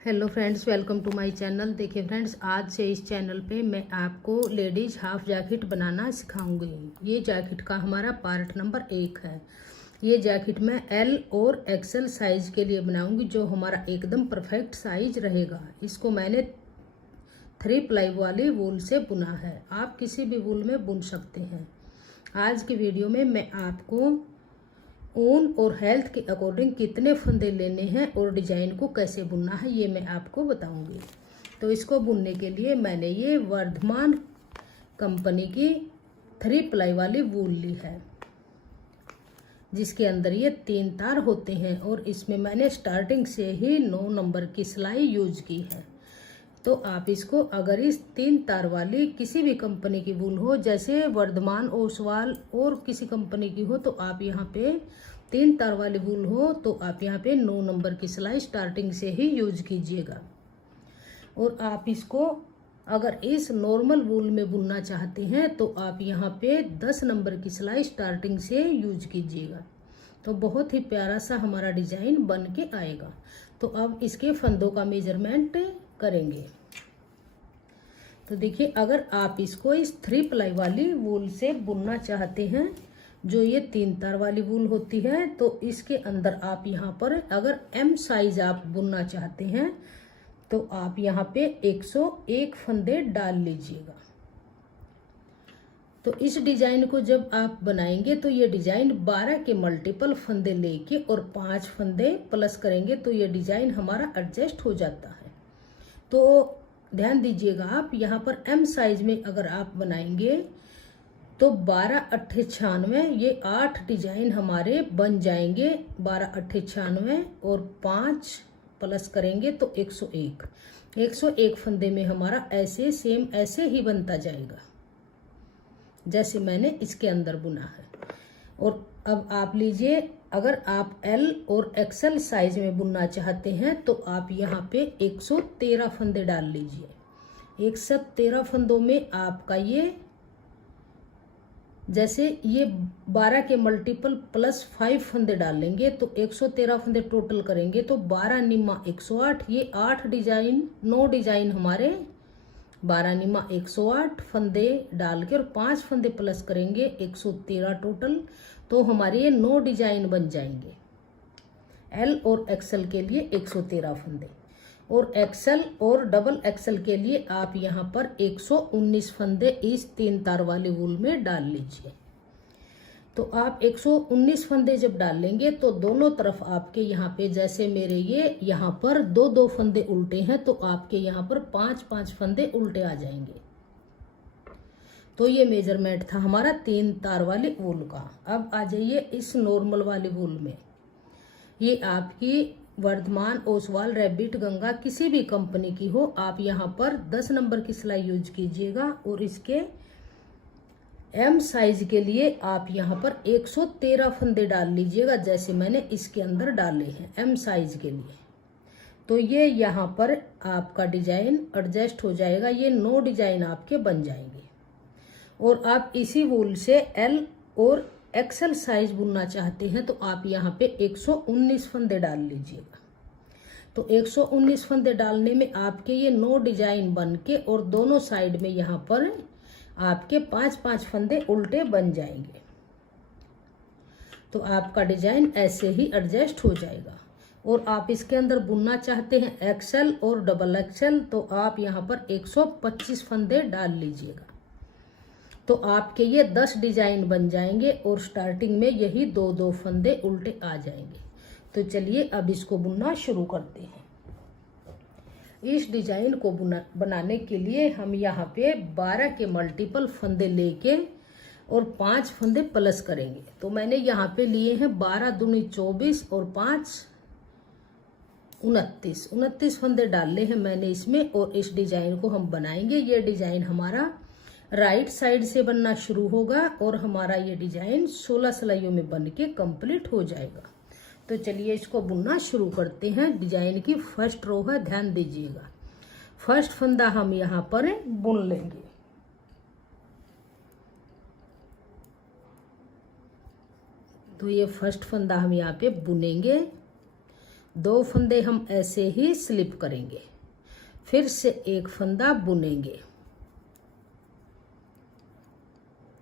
Hello friends, welcome to my channel. देखिए friends, आज से इस चैनल पे मैं आपको लेडीज हाफ जैकेट बनाना सिखाऊंगी। ये जैकेट का हमारा पार्ट नंबर 1 है। ये जैकेट मैं एल और एक्सएल साइज के लिए बनाऊंगी, जो हमारा एकदम परफेक्ट साइज रहेगा। इसको मैंने 3 प्लाई वाली वूल से बुना है। आप किसी भी वूल में बुन सकते हैं। आज की वीडियो में मैं आपको ऊन और हेल्थ के अकॉर्डिंग कितने फंदे लेने हैं और डिजाइन को कैसे बुनना है, ये मैं आपको बताऊंगी। तो इसको बुनने के लिए मैंने ये वर्धमान कंपनी की 3 प्लाई वाली वूल ली है, जिसके अंदर ये 3 तार होते हैं और इसमें मैंने स्टार्टिंग से ही 9 नंबर की सिलाई यूज की है। तो आप इसको अगर इस 3 तार वाली किसी भी कंपनी की वूल हो, जैसे वर्धमान, ओसवाल और किसी कंपनी की हो, तो आप यहाँ पे 3 तार वाली वूल हो तो आप यहाँ पे 9 नंबर की सिलाई स्टार्टिंग से ही यूज कीजिएगा। और आप इसको अगर इस नॉर्मल वूल में बुनना चाहते हैं तो आप यहाँ पे 10 नंबर की सिलाई स्टार्टिंग से यूज कीजिएगा। तो बहुत ही प्यारा सा हमारा डिजाइन बन के आएगा। तो अब इसके फंदों का मेजरमेंट करेंगे। तो देखिए, अगर आप इसको इस 3 प्लाई वाली वूल से बुनना चाहते हैं, जो ये 3 तार वाली वूल होती है, तो इसके अंदर आप यहाँ पर अगर एम साइज आप बुनना चाहते हैं तो आप यहाँ पे 101 फंदे डाल लीजिएगा। तो इस डिजाइन को जब आप बनाएंगे तो ये डिजाइन 12 के मल्टीपल फंदे लेके और 5 फंदे प्लस करेंगे तो ये डिजाइन हमारा एडजस्ट हो जाता है। तो ध्यान दीजिएगा, आप यहाँ पर एम साइज में अगर आप बनाएंगे तो 12 अट्ठे 96 ये 8 डिजाइन हमारे बन जाएंगे। 12 अट्ठे 96 और 5 प्लस करेंगे तो 101 फंदे में हमारा ऐसे सेम ऐसे ही बनता जाएगा जैसे मैंने इसके अंदर बुना है। और अब आप लीजिए, अगर आप एल और एक्सएल साइज में बुनना चाहते हैं तो आप यहाँ पे 113 फंदे डाल लीजिए। 113 फंदों में आपका ये, जैसे ये 12 के मल्टीपल प्लस 5 फंदे डाल लेंगे तो 113 फंदे टोटल करेंगे तो 12 निम्मा 108, ये 8 डिजाइन 9 डिजाइन हमारे 12 निम्मा 108 फंदे डाल के और 5 फंदे प्लस करेंगे 113 टोटल, तो हमारे ये 9 डिजाइन बन जाएंगे। एल और एक्सएल के लिए 113 फंदे और एक्सएल और डबल एक्सएल के लिए आप यहाँ पर 119 फंदे इस 3 तार वाली वूल में डाल लीजिए। तो आप 119 फंदे जब डाल लेंगे तो दोनों तरफ आपके यहाँ पे, जैसे मेरे ये यहाँ पर 2-2 फंदे उल्टे हैं तो आपके यहाँ पर 5-5 फंदे उल्टे आ जाएंगे। तो ये मेजरमेंट था हमारा 3 तार वाली वूल का। अब आ जाइए इस नॉर्मल वाली वूल में। ये आपकी वर्धमान, ओसवाल, रैबिट, गंगा किसी भी कंपनी की हो, आप यहाँ पर 10 नंबर की सिलाई यूज कीजिएगा। और इसके एम साइज के लिए आप यहाँ पर 113 फंदे डाल लीजिएगा, जैसे मैंने इसके अंदर डाले हैं एम साइज के लिए। तो ये यहाँ पर आपका डिजाइन एडजस्ट हो जाएगा। ये 9 डिजाइन आपके बन जाएंगे। और आप इसी वूल से एल और एक्सएल साइज बुनना चाहते हैं तो आप यहाँ पे 119 फंदे डाल लीजिएगा। तो 119 फंदे डालने में आपके ये 9 डिजाइन बन के और दोनों साइड में यहाँ पर आपके 5-5 फंदे उल्टे बन जाएंगे। तो आपका डिजाइन ऐसे ही एडजस्ट हो जाएगा। और आप इसके अंदर बुनना चाहते हैं एक्सएल और डबल एक्सएल तो आप यहाँ पर 125 फंदे डाल लीजिएगा। तो आपके ये 10 डिजाइन बन जाएंगे और स्टार्टिंग में यही 2-2 फंदे उल्टे आ जाएंगे। तो चलिए अब इसको बुनना शुरू करते हैं। इस डिजाइन को बनाने के लिए हम यहाँ पे 12 के मल्टीपल फंदे लेके और 5 फंदे प्लस करेंगे। तो मैंने यहाँ पे लिए हैं 12 दूनी 24 और 5 29 फंदे डाले हैं मैंने इसमें। और इस डिजाइन को हम बनाएंगे। ये डिजाइन हमारा राइट साइड से बनना शुरू होगा और हमारा ये डिजाइन 16 सिलाइयों में बन के कंप्लीट हो जाएगा। तो चलिए इसको बुनना शुरू करते हैं। डिजाइन की फर्स्ट रो है, ध्यान दीजिएगा। फर्स्ट फंदा हम यहाँ पर बुन लेंगे। तो ये फर्स्ट फंदा हम यहाँ पे बुनेंगे 2 फंदे हम ऐसे ही स्लिप करेंगे, फिर से एक फंदा बुनेंगे।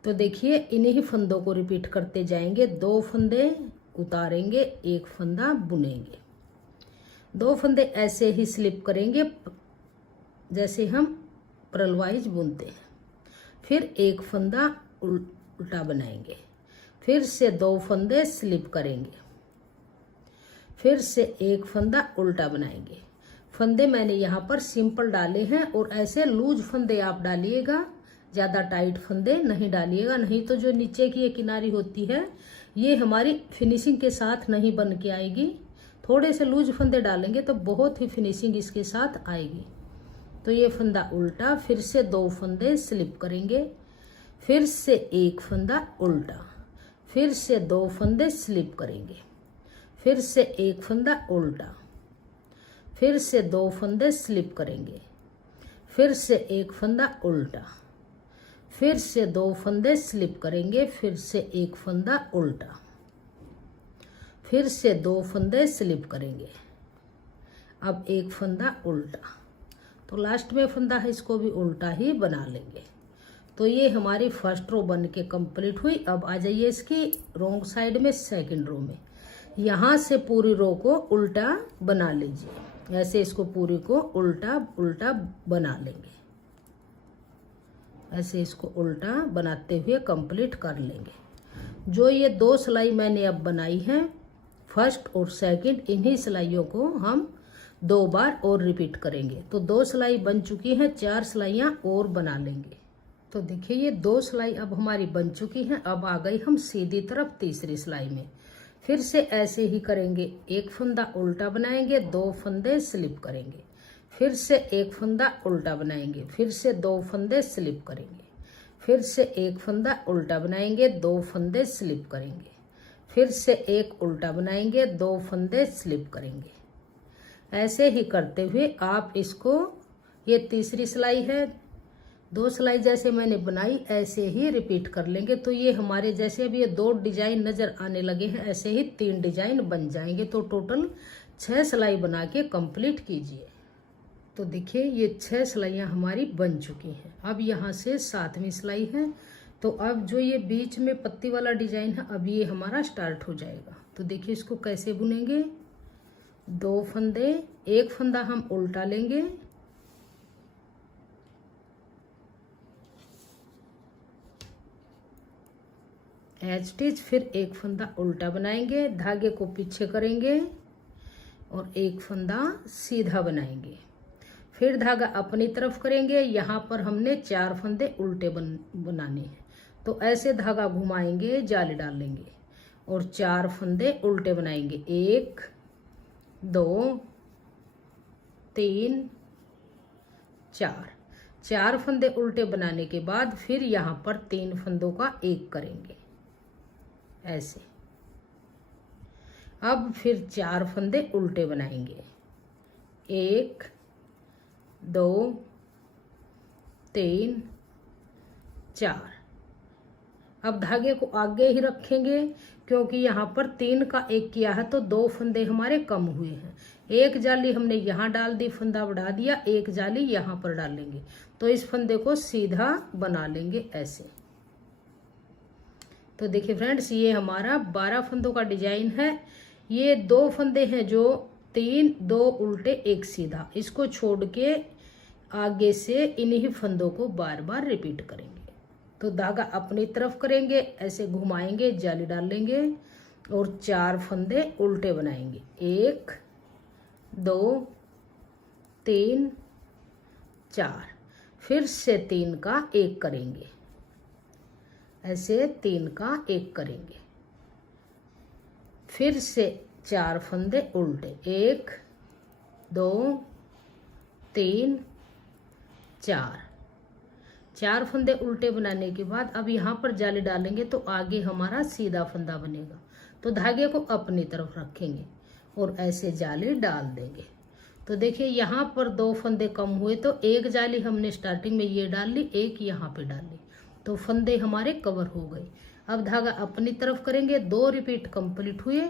तो देखिए इन्हीं फंदों को रिपीट करते जाएंगे। 2 फंदे उतारेंगे, एक फंदा बुनेंगे, 2 फंदे ऐसे ही स्लिप करेंगे जैसे हम पर्लवाइज बुनते हैं, फिर एक फंदा उल्टा बनाएंगे, फिर से 2 फंदे स्लिप करेंगे, फिर से एक फंदा उल्टा बनाएंगे। फंदे मैंने यहाँ पर सिंपल डाले हैं और ऐसे लूज फंदे आप डालिएगा, ज़्यादा टाइट फंदे नहीं डालिएगा, नहीं तो जो नीचे की ये किनारी होती है ये हमारी फिनिशिंग के साथ नहीं बन के आएगी। थोड़े से लूज फंदे डालेंगे तो बहुत ही फिनिशिंग इसके साथ आएगी। तो ये फंदा उल्टा, फिर से 2 फंदे स्लिप करेंगे, फिर से एक फंदा उल्टा, फिर से 2 फंदे स्लिप करेंगे, फिर से एक फंदा उल्टा, फिर से 2 फंदे स्लिप करेंगे, फिर से एक फंदा उल्टा, फिर से 2 फंदे स्लिप करेंगे, फिर से एक फंदा उल्टा, फिर से 2 फंदे स्लिप करेंगे, अब एक फंदा उल्टा। तो लास्ट में फंदा है इसको भी उल्टा ही बना लेंगे। तो ये हमारी फर्स्ट रो बन के कंप्लीट हुई। अब आ जाइए इसकी रॉन्ग साइड में, सेकंड रो में। यहाँ से पूरी रो को उल्टा बना लीजिए, ऐसे इसको पूरी को उल्टा उल्टा बना लेंगे, ऐसे इसको उल्टा बनाते हुए कंप्लीट कर लेंगे। जो ये 2 सिलाई मैंने अब बनाई है, फर्स्ट और सेकंड, इन्हीं सिलाइयों को हम 2 बार और रिपीट करेंगे। तो 2 सिलाई बन चुकी हैं, 4 सिलाइयाँ और बना लेंगे। तो देखिए ये 2 सिलाई अब हमारी बन चुकी हैं। अब आ गई हम सीधी तरफ तीसरी सिलाई में। फिर से ऐसे ही करेंगे, एक फंदा उल्टा बनाएंगे, 2 फंदे स्लिप करेंगे, फिर से एक फंदा उल्टा बनाएंगे, फिर से 2 फंदे स्लिप करेंगे, फिर से एक फंदा उल्टा बनाएंगे, 2 फंदे स्लिप करेंगे, फिर से एक उल्टा बनाएंगे, 2 फंदे स्लिप करेंगे। ऐसे ही करते हुए आप इसको, ये तीसरी सिलाई है, 2 सिलाई जैसे मैंने बनाई ऐसे ही रिपीट कर लेंगे। तो ये हमारे जैसे अभी ये 2 डिजाइन नजर आने लगे हैं, ऐसे ही 3 डिजाइन बन जाएंगे। तो टोटल 6 सिलाई बना के कंप्लीट कीजिए। तो देखिए ये 6 सिलाइयाँ हमारी बन चुकी हैं। अब यहाँ से 7वीं सिलाई है। तो अब जो ये बीच में पत्ती वाला डिजाइन है, अब ये हमारा स्टार्ट हो जाएगा। तो देखिए इसको कैसे बुनेंगे, 2 फंदे, एक फंदा हम उल्टा लेंगे, एज टिच, फिर एक फंदा उल्टा बनाएंगे, धागे को पीछे करेंगे और एक फंदा सीधा बनाएंगे, फिर धागा अपनी तरफ करेंगे। यहाँ पर हमने 4 फंदे उल्टे बनाने हैं। तो ऐसे धागा घुमाएंगे, जाली डाल लेंगे और 4 फंदे उल्टे बनाएंगे, 1 2 3 4 फंदे उल्टे बनाने के बाद फिर यहाँ पर 3 फंदों का एक करेंगे ऐसे। अब फिर 4 फंदे उल्टे बनाएंगे, 1 2 3 4। अब धागे को आगे ही रखेंगे क्योंकि यहाँ पर 3 का एक किया है तो 2 फंदे हमारे कम हुए हैं। एक जाली हमने यहाँ डाल दी, फंदा बढ़ा दिया, एक जाली यहाँ पर डालेंगे। तो इस फंदे को सीधा बना लेंगे ऐसे। तो देखिए फ्रेंड्स, ये हमारा 12 फंदों का डिजाइन है। ये 2 फंदे हैं जो 3, 2 उल्टे 1 सीधा, इसको छोड़ के आगे से इन्हीं फंदों को बार बार रिपीट करेंगे। तो धागा अपनी तरफ करेंगे, ऐसे घुमाएंगे, जाली डाल लेंगे और 4 फंदे उल्टे बनाएंगे, 1 2 3 4। फिर से 3 का एक करेंगे, ऐसे 3 का एक करेंगे। फिर से 4 फंदे उल्टे, 1 2 3 4 फंदे उल्टे बनाने के बाद अब यहाँ पर जाली डालेंगे तो आगे हमारा सीधा फंदा बनेगा। तो धागे को अपनी तरफ रखेंगे और ऐसे जाली डाल देंगे। तो देखिए यहाँ पर 2 फंदे कम हुए तो एक जाली हमने स्टार्टिंग में ये डाल ली, एक यहाँ पे डाल ली, तो फंदे हमारे कवर हो गए। अब धागा अपनी तरफ करेंगे, 2 रिपीट कंप्लीट हुए।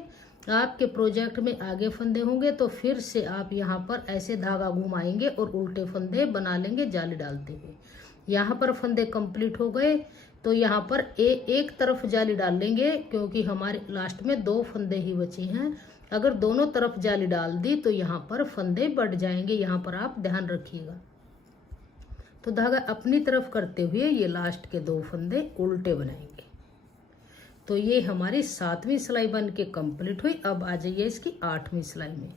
आपके प्रोजेक्ट में आगे फंदे होंगे तो फिर से आप यहाँ पर ऐसे धागा घुमाएंगे और उल्टे फंदे बना लेंगे जाली डालते हुए। यहाँ पर फंदे कंप्लीट हो गए तो यहाँ पर एक तरफ जाली डाल लेंगे, क्योंकि हमारे लास्ट में 2 फंदे ही बचे हैं। अगर दोनों तरफ जाली डाल दी तो यहाँ पर फंदे बढ़ जाएंगे, यहाँ पर आप ध्यान रखिएगा। तो धागा अपनी तरफ करते हुए ये लास्ट के 2 फंदे उल्टे बनाएंगे। तो ये हमारी 7वीं सिलाई बन के कंप्लीट हुई। अब आ जाइए इसकी 8वीं सिलाई में।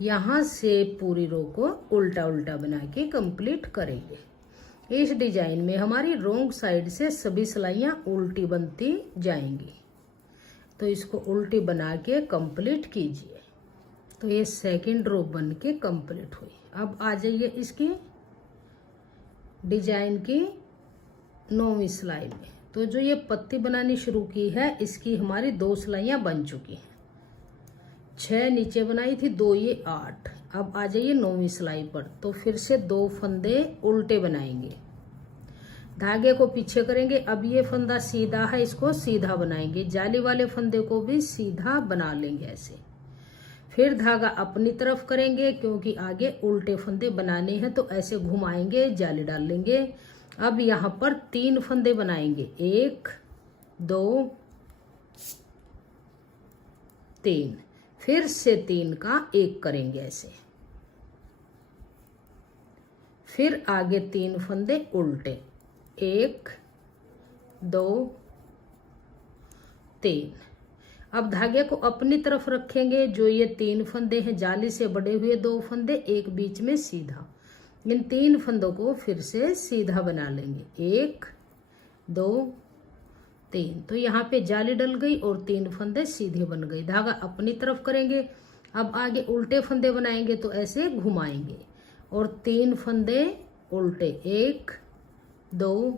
यहाँ से पूरी रो को उल्टा उल्टा बना के कंप्लीट करेंगे। इस डिजाइन में हमारी रोंग साइड से सभी सिलाइयाँ उल्टी बनती जाएंगी, तो इसको उल्टी बना के कंप्लीट कीजिए। तो ये सेकंड रो बन के कंप्लीट हुई। अब आ जाइए इसकी डिजाइन की 9वीं सिलाई में। तो जो ये पत्ती बनानी शुरू की है, इसकी हमारी 2 सिलाइयाँ बन चुकी हैं। 6 नीचे बनाई थी, 2 ये 8। अब आ जाइए 9वीं सिलाई पर। तो फिर से 2 फंदे उल्टे बनाएंगे, धागे को पीछे करेंगे। अब ये फंदा सीधा है, इसको सीधा बनाएंगे। जाली वाले फंदे को भी सीधा बना लेंगे ऐसे। फिर धागा अपनी तरफ करेंगे, क्योंकि आगे उल्टे फंदे बनाने हैं, तो ऐसे घुमाएंगे, जाली डाल लेंगे। अब यहाँ पर 3 फंदे बनाएंगे, 1 2 3। फिर से 3 का 1 करेंगे ऐसे। फिर आगे 3 फंदे उल्टे, 1 2 3। अब धागे को अपनी तरफ रखेंगे। जो ये 3 फंदे हैं, जाली से बड़े हुए 2 फंदे, एक बीच में सीधा। इन 3 फंदों को फिर से सीधा बना लेंगे, 1 2 3। तो यहाँ पे जाली डल गई और 3 फंदे सीधे बन गए। धागा अपनी तरफ करेंगे। अब आगे उल्टे फंदे बनाएंगे, तो ऐसे घुमाएंगे और 3 फंदे उल्टे, 1 2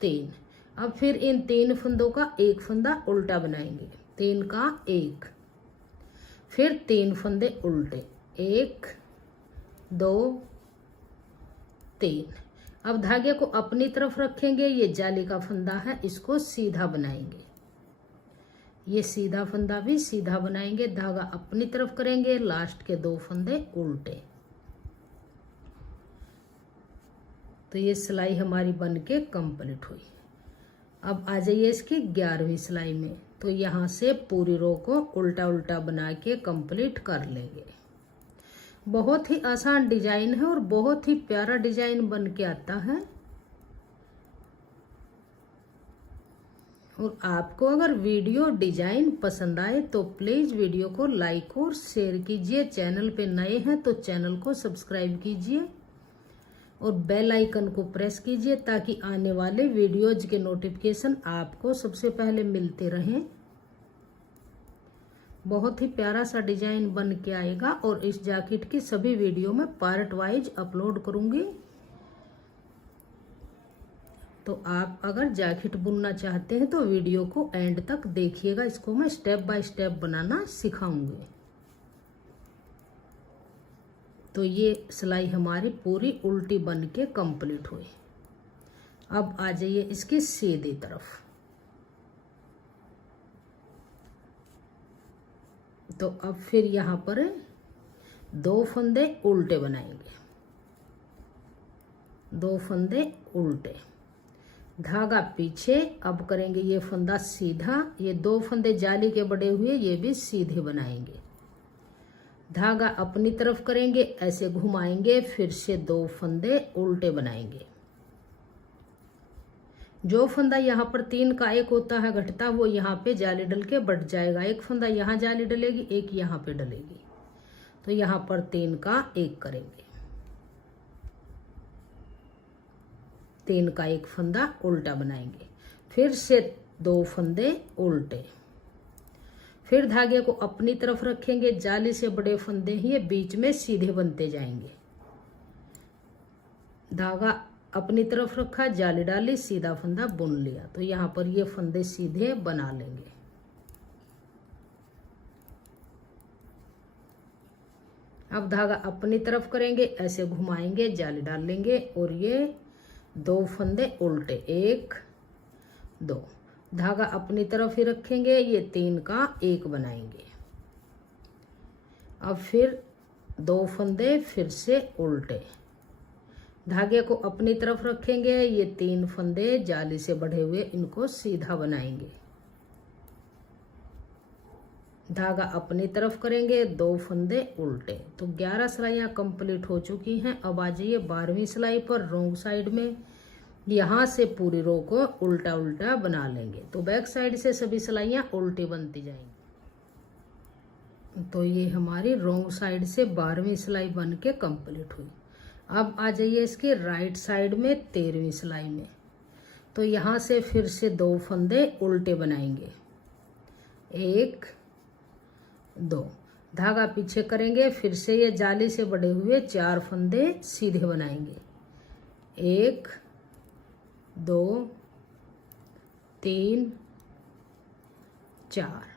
3। अब फिर इन 3 फंदों का 1 फंदा उल्टा बनाएंगे, 3 का 1। फिर 3 फंदे उल्टे, 1 2 3। अब धागे को अपनी तरफ रखेंगे। ये जाली का फंदा है, इसको सीधा बनाएंगे। ये सीधा फंदा भी सीधा बनाएंगे। धागा अपनी तरफ करेंगे, लास्ट के 2 फंदे उल्टे। तो ये सिलाई हमारी बन के कंप्लीट हुई। अब आ जाइए इसकी 11वीं सिलाई में। तो यहाँ से पूरी रो को उल्टा उल्टा बना के कंप्लीट कर लेंगे। बहुत ही आसान डिजाइन है और बहुत ही प्यारा डिजाइन बन के आता है। और आपको अगर वीडियो डिजाइन पसंद आए तो प्लीज वीडियो को लाइक और शेयर कीजिए। चैनल पे नए हैं तो चैनल को सब्सक्राइब कीजिए और बेल आइकन को प्रेस कीजिए, ताकि आने वाले वीडियोज के नोटिफिकेशन आपको सबसे पहले मिलते रहें। बहुत ही प्यारा सा डिजाइन बन के आएगा और इस जैकेट की सभी वीडियो में पार्ट वाइज अपलोड करूंगी। तो आप अगर जैकेट बुनना चाहते हैं तो वीडियो को एंड तक देखिएगा। इसको मैं स्टेप बाय स्टेप बनाना सिखाऊंगी। तो ये सिलाई हमारी पूरी उल्टी बन के कंप्लीट हुई। अब आ जाइए इसकी सीधी तरफ। तो अब फिर यहाँ पर 2 फंदे उल्टे बनाएंगे, 2 फंदे उल्टे, धागा पीछे। अब करेंगे ये फंदा सीधा। ये 2 फंदे जाली के बड़े हुए, ये भी सीधे बनाएंगे। धागा अपनी तरफ करेंगे, ऐसे घुमाएंगे, फिर से 2 फंदे उल्टे बनाएंगे। जो फंदा यहाँ पर 3 का 1 होता है घटता, वो यहाँ पे जाली डल के बढ़ जाएगा। एक फंदा यहाँ जाली डलेगी, एक यहाँ पे डलेगी। तो यहाँ पर 3 का 1 करेंगे, 3 का 1 फंदा उल्टा बनाएंगे। फिर से 2 फंदे उल्टे। फिर धागे को अपनी तरफ रखेंगे। जाली से बड़े फंदे ही बीच में सीधे बनते जाएंगे। धागा अपनी तरफ रखा, जाली डाली, सीधा फंदा बुन लिया। तो यहाँ पर ये फंदे सीधे बना लेंगे। अब धागा अपनी तरफ करेंगे, ऐसे घुमाएंगे, जाली डाल लेंगे और ये 2 फंदे उल्टे, 1 2। धागा अपनी तरफ ही रखेंगे। ये 3 का 1 बनाएंगे। अब फिर 2 फंदे फिर से उल्टे, धागे को अपनी तरफ रखेंगे, ये 3 फंदे जाली से बढ़े हुए इनको सीधा बनाएंगे, धागा अपनी तरफ करेंगे, 2 फंदे उल्टे। तो 11 सिलाइयाँ कंप्लीट हो चुकी हैं। अब आ जाइए 12वीं सिलाई पर रोंग साइड में, यहाँ से पूरी रो को उल्टा उल्टा बना लेंगे। तो बैक साइड से सभी सिलाइयाँ उल्टी बनती जाएंगी। तो ये हमारी रोंग साइड से 12वीं सिलाई बन के कंप्लीट हुई। अब आ जाइए इसके राइट साइड में 13वीं सिलाई में। तो यहाँ से फिर से 2 फंदे उल्टे बनाएंगे, 1 2, धागा पीछे करेंगे, फिर से ये जाली से बड़े हुए 4 फंदे सीधे बनाएंगे, 1 2 3 4।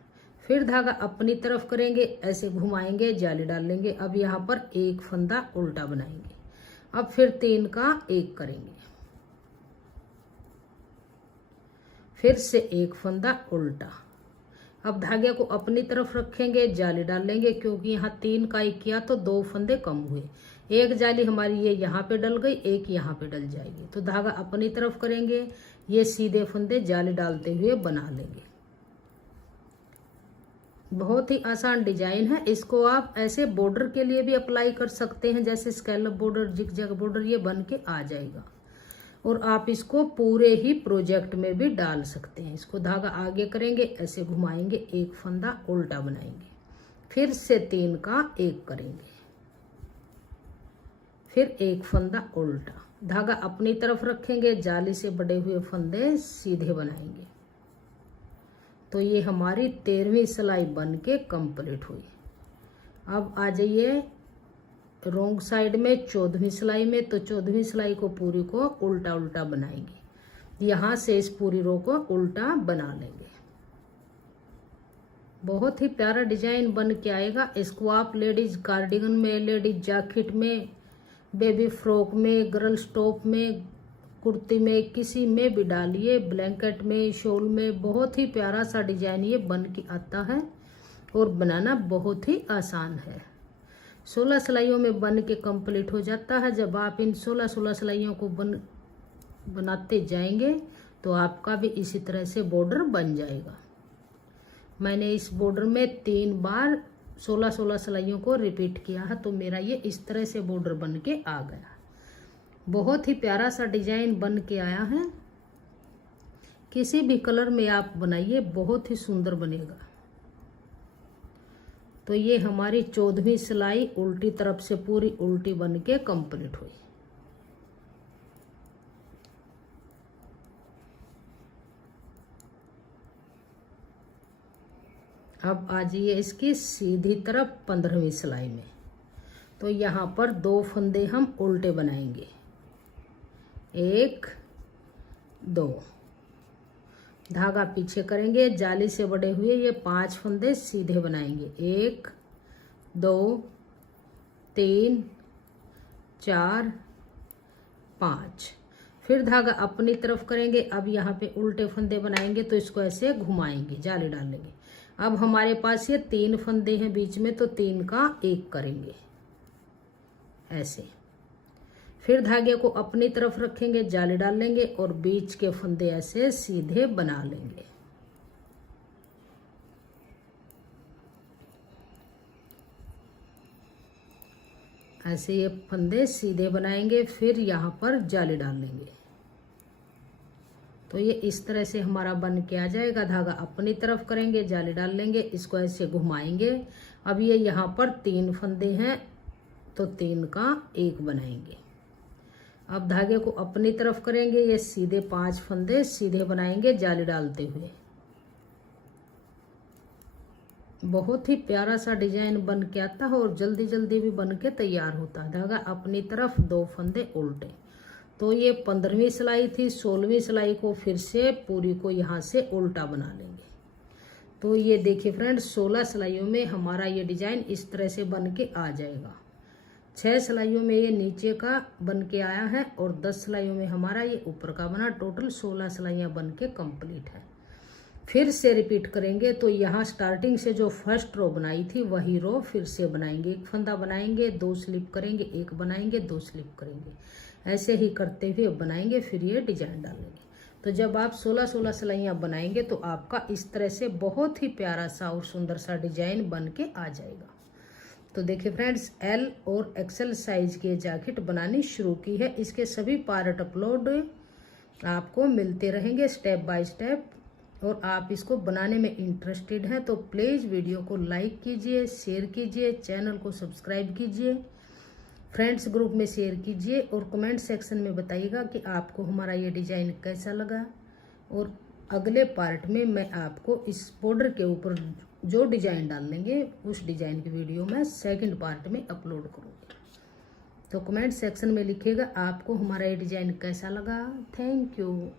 फिर धागा अपनी तरफ करेंगे, ऐसे घुमाएंगे, जाली डाल लेंगे। अब यहाँ पर 1 फंदा उल्टा बनाएंगे। अब फिर 3 का 1 करेंगे, फिर से 1 फंदा उल्टा। अब धागे को अपनी तरफ रखेंगे, जाली डाल लेंगे, क्योंकि यहाँ 3 का 1 किया तो 2 फंदे कम हुए। एक जाली हमारी ये यहाँ पे डल गई, एक यहाँ पे डल जाएगी। तो धागा अपनी तरफ करेंगे, ये सीधे फंदे जाली डालते हुए बना लेंगे। बहुत ही आसान डिजाइन है। इसको आप ऐसे बॉर्डर के लिए भी अप्लाई कर सकते हैं, जैसे स्कैलप बॉर्डर, जिगजैग बॉर्डर, ये बन के आ जाएगा। और आप इसको पूरे ही प्रोजेक्ट में भी डाल सकते हैं। इसको धागा आगे करेंगे, ऐसे घुमाएंगे, 1 फंदा उल्टा बनाएंगे, फिर से 3 का 1 करेंगे, फिर 1 फंदा उल्टा, धागा अपनी तरफ रखेंगे, जाली से बड़े हुए फंदे सीधे बनाएंगे। तो ये हमारी 13वीं सिलाई बन के कंप्लीट हुई। अब आ जाइए रोंग साइड में 14वीं सिलाई में। तो 14वीं सिलाई को पूरी को उल्टा उल्टा बनाएंगे, यहाँ से इस पूरी रो को उल्टा बना लेंगे। बहुत ही प्यारा डिजाइन बन के आएगा। इसको आप लेडीज कार्डिगन में, लेडीज जैकेट में, बेबी फ्रॉक में, गर्ल्स टॉप में, कुर्ती में, किसी में भी डालिए, ब्लैंकेट में, शॉल में। बहुत ही प्यारा सा डिजाइन ये बन के आता है और बनाना बहुत ही आसान है। 16 सिलाइयों में बन के कंप्लीट हो जाता है। जब आप इन 16 सिलाइयों को बनाते जाएंगे तो आपका भी इसी तरह से बॉर्डर बन जाएगा। मैंने इस बॉर्डर में 3 बार 16 सिलाइयों को रिपीट किया है, तो मेरा ये इस तरह से बॉर्डर बन के आ गया। बहुत ही प्यारा सा डिजाइन बन के आया है। किसी भी कलर में आप बनाइए, बहुत ही सुंदर बनेगा। तो ये हमारी 14वीं सिलाई उल्टी तरफ से पूरी उल्टी बन के कंप्लीट हुई। अब आ जाइए इसकी सीधी तरफ 15वीं सिलाई में। तो यहाँ पर 2 फंदे हम उल्टे बनाएंगे, 1 2, धागा पीछे करेंगे, जाली से बड़े हुए ये 5 फंदे सीधे बनाएंगे, 1 2 3 4 5। फिर धागा अपनी तरफ करेंगे। अब यहाँ पे उल्टे फंदे बनाएंगे, तो इसको ऐसे घुमाएंगे, जाली डाल लेंगे। अब हमारे पास ये 3 फंदे हैं बीच में, तो 3 का 1 करेंगे ऐसे। फिर धागे को अपनी तरफ रखेंगे, जाली डाल लेंगे और बीच के फंदे ऐसे सीधे बना लेंगे। ऐसे ये फंदे सीधे बनाएंगे, फिर यहाँ पर जाली डाल लेंगे। तो ये इस तरह से हमारा बन के आ जाएगा। धागा अपनी तरफ करेंगे, जाली डाल लेंगे, इसको ऐसे घुमाएंगे। अब ये यहाँ पर 3 फंदे हैं, तो 3 का 1 बनाएंगे। अब धागे को अपनी तरफ करेंगे, ये सीधे 5 फंदे सीधे बनाएंगे, जाली डालते हुए। बहुत ही प्यारा सा डिजाइन बन के आता है और जल्दी जल्दी भी बन के तैयार होता है। धागा अपनी तरफ, 2 फंदे उल्टे। तो ये 15वीं सिलाई थी। 16वीं सिलाई को फिर से पूरी को यहाँ से उल्टा बना लेंगे। तो ये देखिए फ्रेंड्स, 16 सिलाइयों में हमारा ये डिजाइन इस तरह से बन के आ जाएगा। 6 सिलाइयों में ये नीचे का बन के आया है और 10 सिलाइयों में हमारा ये ऊपर का बना। टोटल 16 सिलाइयाँ बन के कंप्लीट है। फिर से रिपीट करेंगे तो यहाँ स्टार्टिंग से जो फर्स्ट रो बनाई थी वही रो फिर से बनाएंगे, एक फंदा बनाएंगे, 2 स्लिप करेंगे, एक बनाएंगे, 2 स्लिप करेंगे, ऐसे ही करते हुए बनाएंगे, फिर ये डिजाइन डालेंगे। तो जब आप 16-16 सिलाइयाँ बनाएंगे तो आपका इस तरह से बहुत ही प्यारा सा और सुंदर सा डिजाइन बन के आ जाएगा। तो देखिए फ्रेंड्स, एल और एक्सेल साइज की जैकेट बनानी शुरू की है। इसके सभी पार्ट अपलोड आपको मिलते रहेंगे स्टेप बाय स्टेप, और आप इसको बनाने में इंटरेस्टेड हैं तो प्लीज़ वीडियो को लाइक कीजिए, शेयर कीजिए, चैनल को सब्सक्राइब कीजिए, फ्रेंड्स ग्रुप में शेयर कीजिए और कमेंट सेक्शन में बताइएगा कि आपको हमारा ये डिज़ाइन कैसा लगा। और अगले पार्ट में मैं आपको इस बॉर्डर के ऊपर जो डिज़ाइन डाल लेंगे उस डिज़ाइन की वीडियो मैं सेकंड पार्ट में अपलोड करूँगी। तो कमेंट सेक्शन में लिखिएगा आपको हमारा ये डिज़ाइन कैसा लगा। Thank you.